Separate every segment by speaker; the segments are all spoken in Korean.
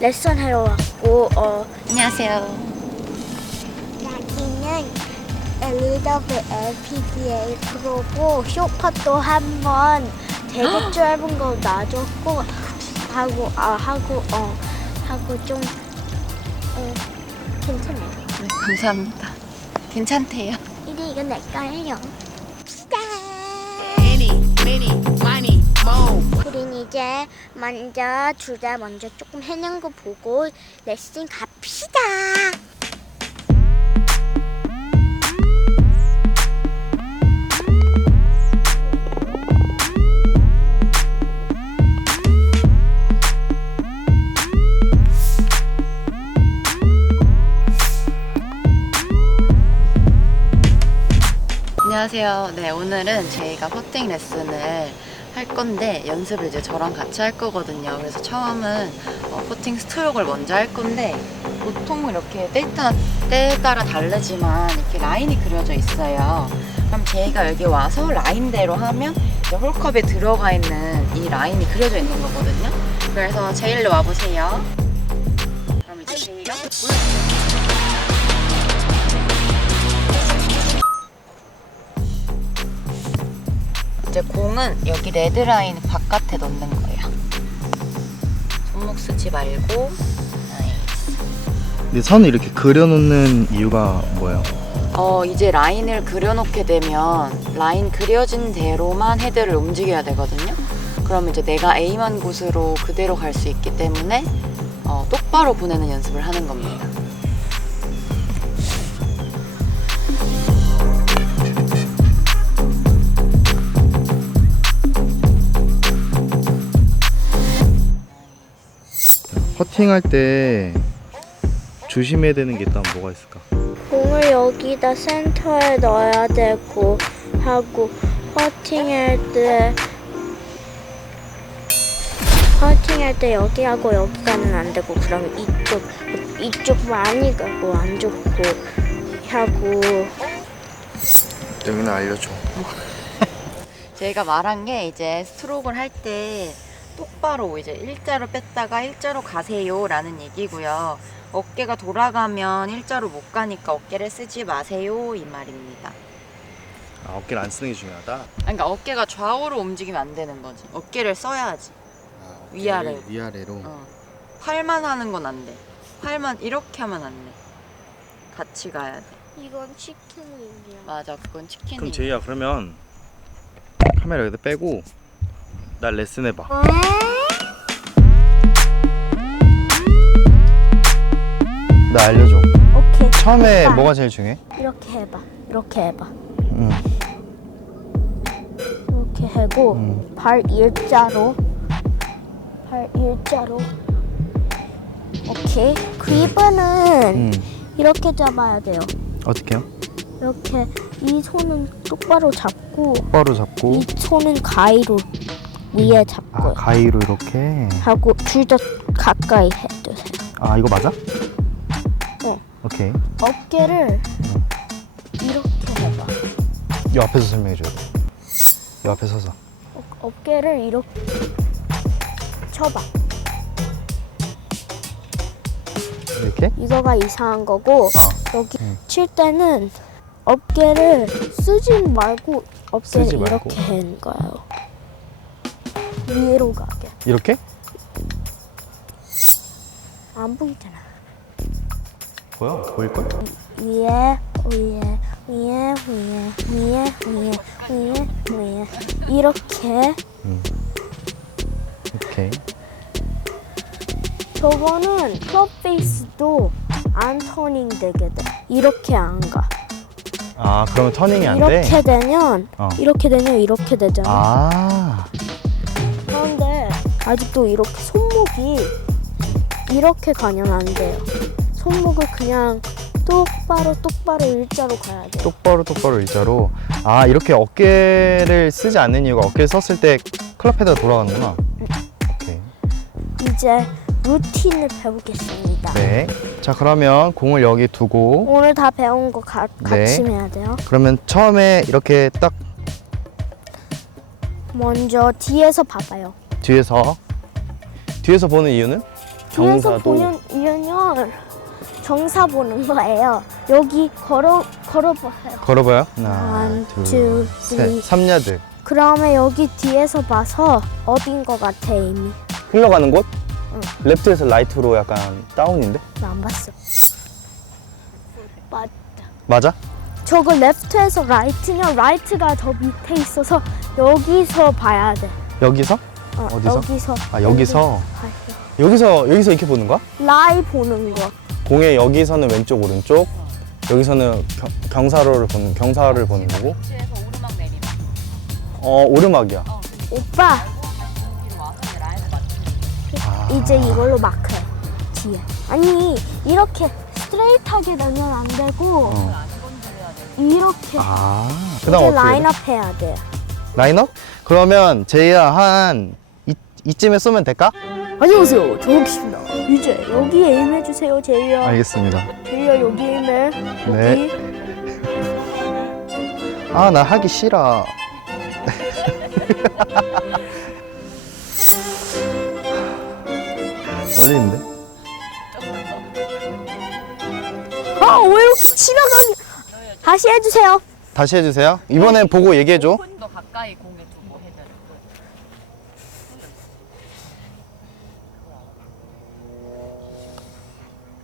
Speaker 1: 레슨 하러 왔고 어
Speaker 2: 안녕하세요.
Speaker 1: 여기는 엘리자베 LPGA 프로고 쇼컷도 한 번 되게 짧은 거 놔줬고 하고 아 하고 어 하고 좀 어, 괜찮아요.
Speaker 2: 네, 감사합니다. 괜찮대요.
Speaker 1: 이제 이건 내 거예요. 짠! 우린 이제 먼저 둘 다 먼저 조금 해낸 거 보고 레슨 갑시다.
Speaker 2: 안녕하세요. 네, 오늘은 저희가 퍼팅 레슨을 할 건데 연습을 이제 저랑 같이 할 거거든요. 그래서 처음은 어, 퍼팅 스트로크를 먼저 할 건데 보통 이렇게 따라, 때에 따라 다르지만 이렇게 라인이 그려져 있어요. 그럼 저희가 여기 와서 라인대로 하면 이제 홀컵에 들어가 있는 이 라인이 그려져 있는 거거든요. 그래서 제일로 와보세요. 그럼 이제 저희가 이제 공은 여기 레드라인 바깥에 넣는 거예요. 손목 쓰지 말고.
Speaker 3: 근데 선을 이렇게 그려놓는 이유가 뭐예요?
Speaker 2: 어, 이제 라인을 그려놓게 되면 라인 그려진 대로만 헤드를 움직여야 되거든요. 그럼 이제 내가 에임한 곳으로 그대로 갈 수 있기 때문에 어, 똑바로 보내는 연습을 하는 겁니다.
Speaker 3: 퍼팅할 때 조심해야 되는 게 일단 뭐가 있을까?
Speaker 1: 공을 여기다 센터에 넣어야 되고 하고 퍼팅할 때 퍼팅할 때 여기하고 여기가는 안 되고 그럼 이쪽 이쪽 많이 가고 안 좋고 하고
Speaker 3: 여기는 알려줘.
Speaker 2: 제가 말한 게 이제 스트로크를 할때 똑바로 이제 일자로 뺐다가 일자로 가세요 라는 얘기고요. 어깨가 돌아가면 일자로 못 가니까 어깨를 쓰지 마세요 이 말입니다.
Speaker 3: 아, 어깨를 안 쓰는 게 중요하다.
Speaker 2: 그러니까 어깨가 좌우로 움직이면 안 되는 거지. 어깨를 써야지. 위아래로.
Speaker 3: 위아래로.
Speaker 2: 어. 팔만 하는 건 안 돼. 팔만 이렇게 하면 안 돼. 같이 가야 돼.
Speaker 1: 이건 치킨이야.
Speaker 2: 맞아, 그건 치킨이.
Speaker 3: 그럼 제이야 그러면 카메라 여기다 빼고 날 레슨 해봐. 나 알려줘.
Speaker 1: 오케이
Speaker 3: 처음에
Speaker 1: 오빠.
Speaker 3: 뭐가 제일 중요해?
Speaker 1: 이렇게 해봐 이렇게 해봐
Speaker 3: 응.
Speaker 1: 이렇게 하고
Speaker 3: 응.
Speaker 1: 발 일자로 발 일자로 오케이 그립은
Speaker 3: 응.
Speaker 1: 이렇게 잡아야 돼요
Speaker 3: 어떻게요?
Speaker 1: 이렇게 이 손은 똑바로 잡고
Speaker 3: 똑바로 잡고
Speaker 1: 이 손은 가위로 위에 잡고요
Speaker 3: 아 가위로 이렇게.
Speaker 1: 하고 둘다 가까이 해두세요
Speaker 3: 아 이거 맞아?
Speaker 1: 네.
Speaker 3: 오케이.
Speaker 1: 어깨를 이렇게 해봐
Speaker 3: 이 앞에서 설명해 줘야 돼. 이 앞에 서서.
Speaker 1: 어, 어깨를 이렇게 쳐봐
Speaker 3: 이렇게?
Speaker 1: 이거가 이상한 거고
Speaker 3: 어.
Speaker 1: 여기
Speaker 3: 응.
Speaker 1: 칠 때는 어깨를 쓰진 말고 어깨를
Speaker 3: 쓰지 말고.
Speaker 1: 이렇게 하는 거예요. 위로 가게.
Speaker 3: 이렇게?
Speaker 1: 안 보이잖아.
Speaker 3: 뭐야? 보일 걸?
Speaker 1: 위에 위에 위에 위에 위에 위에 위에 위에 이렇게
Speaker 3: 응. 오케이.
Speaker 1: 저거는 클럽 페이스도 안 터닝 되게 돼. 이렇게 안 가.
Speaker 3: 아 그러면 터닝이 안 돼?
Speaker 1: 이렇게 되면
Speaker 3: 어.
Speaker 1: 이렇게 되면 이렇게 되잖아.
Speaker 3: 아.
Speaker 1: 아직도 이렇게 손목이 이렇게 가면 안 돼요. 손목을 그냥 똑바로 똑바로 일자로 가야 돼요.
Speaker 3: 똑바로 똑바로 일자로. 아 이렇게 어깨를 쓰지 않는 이유가 어깨를 썼을 때 클럽 헤드가 돌아가는구나. 오케이.
Speaker 1: 이제 루틴을 배우겠습니다.
Speaker 3: 네. 자 그러면 공을 여기 두고
Speaker 1: 오늘 다 배운 거 가,
Speaker 3: 네.
Speaker 1: 같이 해야 돼요.
Speaker 3: 그러면 처음에 이렇게 딱
Speaker 1: 먼저 뒤에서 봐봐요.
Speaker 3: 뒤에서 뒤에서 보는 이유는
Speaker 1: 뒤에서
Speaker 3: 경사도.
Speaker 1: 보면 이면 정사 보는 거예요. 여기 걸어 걸어봐요.
Speaker 3: 걸어봐요. 하나,
Speaker 1: One,
Speaker 3: 둘,
Speaker 1: two,
Speaker 3: 셋.
Speaker 1: three.
Speaker 3: 3야드.
Speaker 1: 그다음에 여기 뒤에서 봐서 어딘 것 같아 이미.
Speaker 3: 흘러가는 곳?
Speaker 1: 응.
Speaker 3: 레프트에서 라이트로 약간 다운인데?
Speaker 1: 나 안 봤어. 맞.
Speaker 3: 맞아?
Speaker 1: 저거 레프트에서 라이트냐? 라이트가 저 밑에 있어서 여기서 봐야 돼.
Speaker 3: 여기서?
Speaker 1: 어,
Speaker 3: 어디서?
Speaker 1: 여기서.
Speaker 3: 아, 여기서?
Speaker 1: 봐요.
Speaker 3: 여기서 여기서 이렇게 보는 거야?
Speaker 1: 라이 보는 거.
Speaker 3: 공의 여기서는 왼쪽 오른쪽, 여기서는 경, 경사로를 보는 경사를 보는 거고.
Speaker 2: 위치에서 오르막 내리막.
Speaker 3: 어 오르막이야.
Speaker 1: 오빠
Speaker 2: 여기로 와서 이제 라인을 맞추는
Speaker 3: 아.
Speaker 1: 이제 이걸로 마크해 뒤에. 아니 이렇게 스트레이트하게 내면 안 되고
Speaker 3: 어.
Speaker 1: 이렇게
Speaker 3: 아. 그다음
Speaker 1: 이제
Speaker 3: 어떻게? 해?
Speaker 1: 라인업 해야 돼.
Speaker 3: 라인업? 그러면 제이야 한 이, 이쯤에 쏘면 될까?
Speaker 1: 안녕하세요. 정욱씨입니다. 이제 여기에 임해 주세요, 제이야.
Speaker 3: 알겠습니다.
Speaker 1: 제이야 여기 임해.
Speaker 3: 네.
Speaker 1: 여기.
Speaker 3: 아 나 하기 싫어. 어린데?
Speaker 1: 아, 왜 이렇게 지나가니? 다시 해주세요.
Speaker 3: 다시 해주세요. 이번에 보고 얘기해줘.
Speaker 2: 더 가까이 공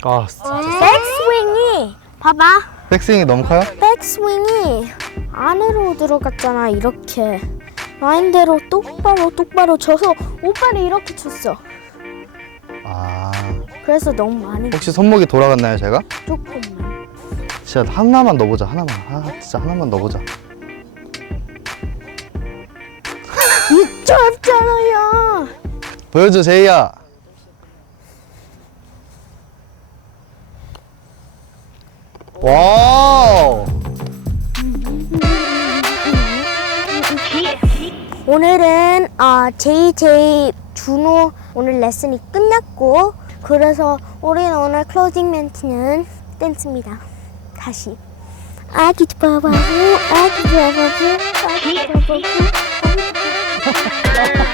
Speaker 3: 아
Speaker 1: 백스윙이 봐봐.
Speaker 3: 백스윙이 너무 커요?
Speaker 1: 백스윙이 안으로 들어갔잖아. 이렇게 라인대로 똑바로 똑바로 쳐서 오빠를 이렇게 쳤어.
Speaker 3: 아
Speaker 1: 그래서 너무 많이
Speaker 3: 혹시 손목이 돌아갔나요 제가?
Speaker 1: 조금만.
Speaker 3: 진짜 하나만 넣어보자 하나만. 아 진짜 하나만 넣어보자.
Speaker 1: 이 짧잖아요.
Speaker 3: 보여줘 제이야. 와우.
Speaker 1: 오늘은 어, JJ 준호 오늘 레슨이 끝났고 그래서 우리는 오늘 클로징 멘트는 댄스입니다. 다시 아기 바바부 아기 바바부 아기 바바부